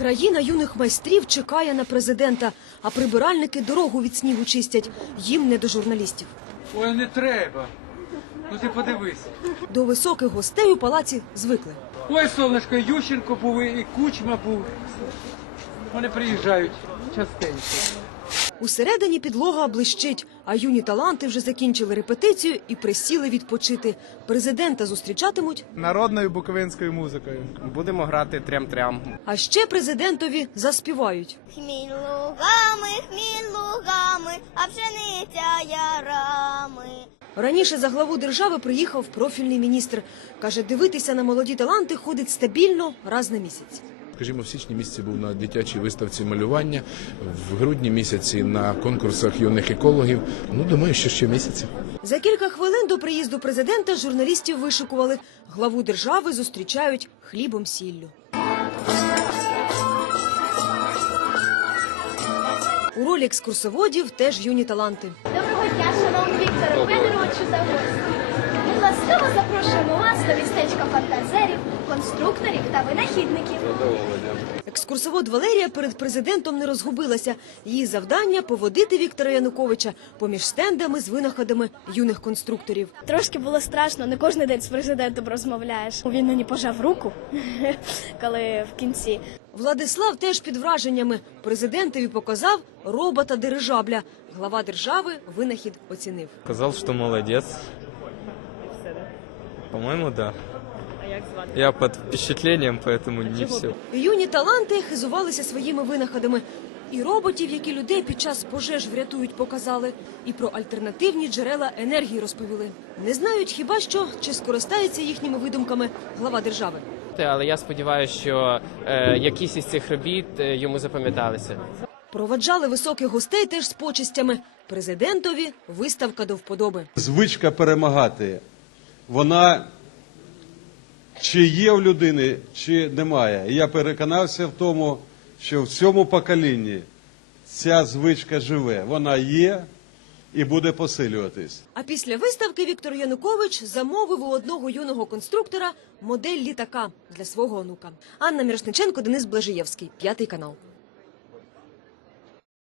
Країна юних майстрів чекає на президента, а прибиральники дорогу від снігу чистять. Їм не до журналістів. Ой, не треба. Ну ти подивись. До високих гостей у палаці звикли. Ой, сонечко, Ющенко був і Кучма був. Вони приїжджають частенько. Усередині підлога блищить, а юні таланти вже закінчили репетицію і присіли відпочити. Президента зустрічатимуть, народною буковинською музикою. Будемо грати трям-трям. а ще президентові заспівають. Хміль лугами, хміль лугами, а пшениця ярами. Раніше за главу держави приїхав профільний міністр. Каже, дивитися на молоді таланти ходить стабільно раз на місяць. Скажімо, в січні місяці був на дитячій виставці малювання, в грудні місяці на конкурсах юних екологів. Ну, думаю, що ще місяці. За кілька хвилин до приїзду президента журналістів вишикували. Главу держави зустрічають хлібом сіллю. У ролі екскурсоводів теж юні таланти. Доброго дня, шановний Вікторе Федоровичу Загорський. Ми ласкаво запрошуємо вас до містечка фантазерів, конструкторів та винахідників. Екскурсовод Валерія перед президентом не розгубилася. Її завдання поводити Віктора Януковича поміж стендами з винаходами юних конструкторів. Трошки було страшно, не кожен день з президентом розмовляєш. Він мені пожав руку, коли в кінці. Владислав теж під враженнями. Президентові показав робота дирижабля. Глава держави винахід оцінив. Сказал, что молодец. По-моему, да. Я под впечатлением, поэтому не все. Юні таланти хизувалися своїми винаходами. І роботів, які людей під час пожеж врятують, показали, і про альтернативні джерела енергії розповіли. Не знають хіба що, чи скористається їхніми видумками глава держави. але я сподіваюся, що е, якісь із цих робіт е, йому запам'яталися. Проваджали високих гостей теж з почестями. Президентові виставка до вподоби. звичка перемагати, вона чи є в людини, чи немає. І я переконався в тому, що в цьому поколінні ця звичка живе. Вона є і буде посилюватись. А після виставки Віктор Янукович замовив у одного юного конструктора модель літака для свого онука. Анна Мірошниченко, Денис Блажиєвський, п'ятий канал.